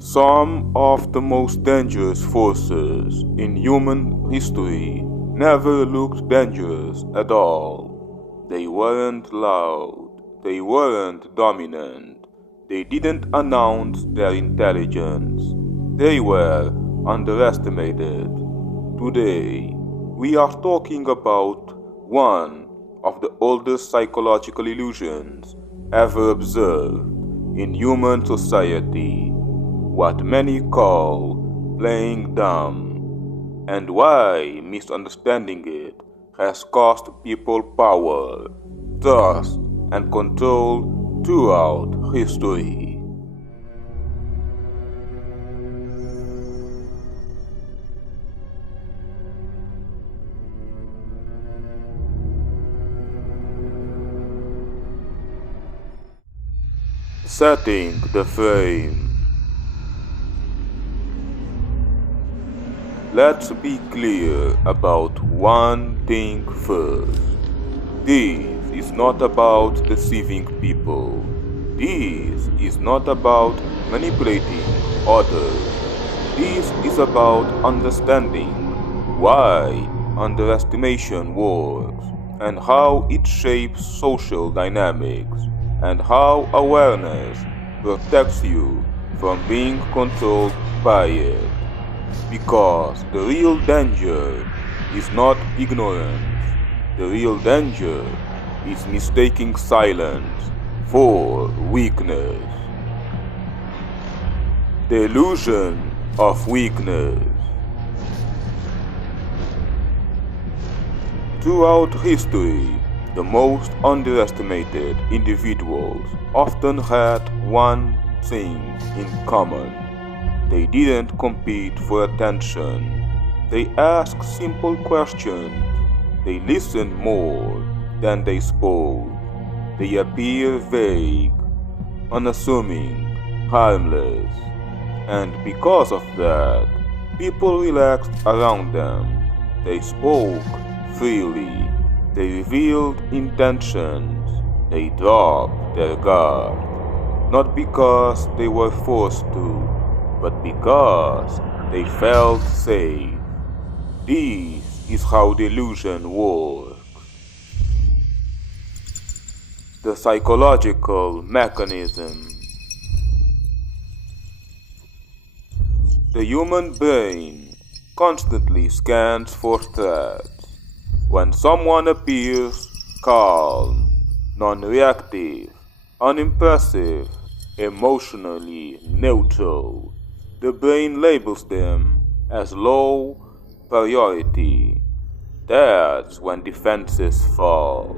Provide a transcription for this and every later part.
Some of the most dangerous forces in human history never looked dangerous at all. They weren't loud, they weren't dominant, they didn't announce their intelligence. They were underestimated. Today, we are talking about one of the oldest psychological illusions ever observed in human society, what many call playing dumb, and why misunderstanding it has cost people power, trust, and control throughout history. Setting the frame. Let's be clear about one thing first. This is not about deceiving people. This is not about manipulating others. This is about understanding why underestimation works and how it shapes social dynamics and how awareness protects you from being controlled by it. Because the real danger is not ignorance. The real danger is mistaking silence for weakness. The illusion of weakness. Throughout history, the most underestimated individuals often had one thing in common. They didn't compete for attention. They asked simple questions. They listened more than they spoke. They appear vague, unassuming, harmless. And because of that, people relaxed around them. They spoke freely. They revealed intentions. They dropped their guard. Not because they were forced to, but because they felt safe. This is how delusion works. The psychological mechanism. The human brain constantly scans for threats. When someone appears calm, non-reactive, unimpressive, emotionally neutral, the brain labels them as low priority. That's when defenses fall.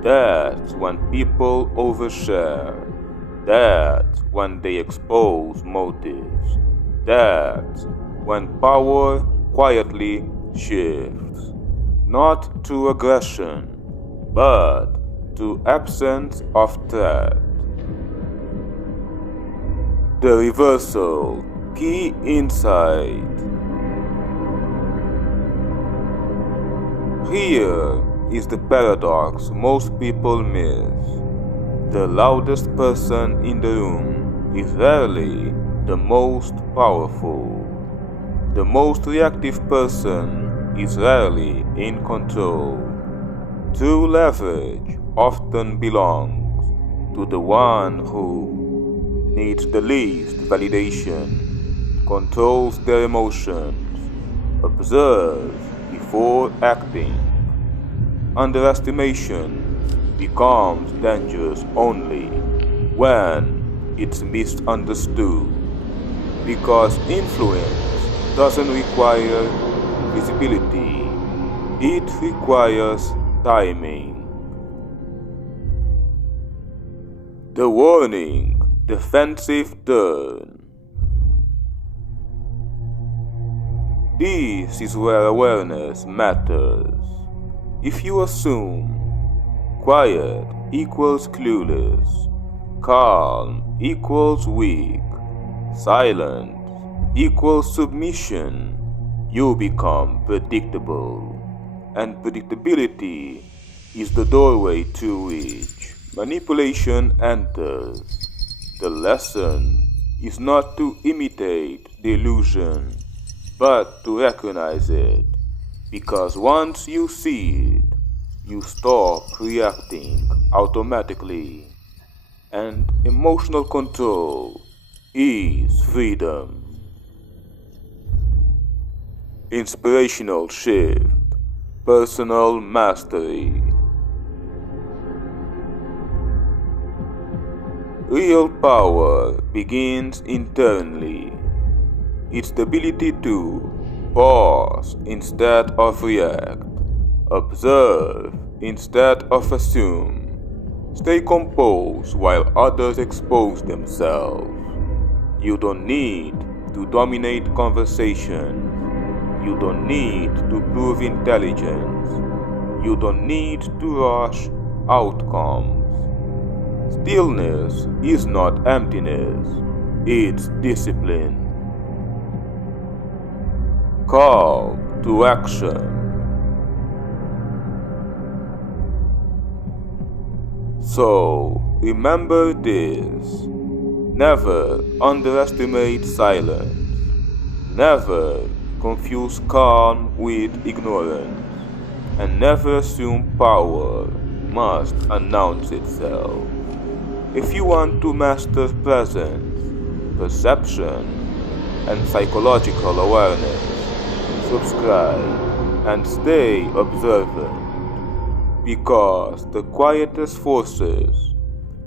That's when people overshare. That's when they expose motives. That's when power quietly shifts. Not to aggression, but to absence of threat. The reversal. Key insight. Here is the paradox most people miss. The loudest person in the room is rarely the most powerful. The most reactive person is rarely in control. True leverage often belongs to the one who needs the least validation, controls their emotions, observes before acting. Underestimation becomes dangerous only when it's misunderstood, because influence doesn't require visibility, it requires timing. The warning. Defensive turn. This is where awareness matters. If you assume quiet equals clueless, calm equals weak, silent equals submission, you become predictable. And predictability is the doorway to which manipulation enters. The lesson is not to imitate the illusion, but to recognize it, because once you see it, you stop reacting automatically, and emotional control is freedom. Inspirational shift, personal mastery. Real power begins internally. It's the ability to pause instead of react, observe instead of assume, stay composed while others expose themselves. You don't need to dominate conversations. You don't need to prove intelligence. You don't need to rush outcomes. Stillness is not emptiness, it's discipline. Call to action. So, remember this. Never underestimate silence. Never confuse calm with ignorance. And never assume power must announce itself. If you want to master presence, perception, and psychological awareness, subscribe and stay observant, because the quietest forces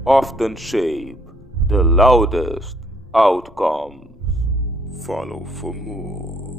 often shape the loudest outcomes. Follow for more.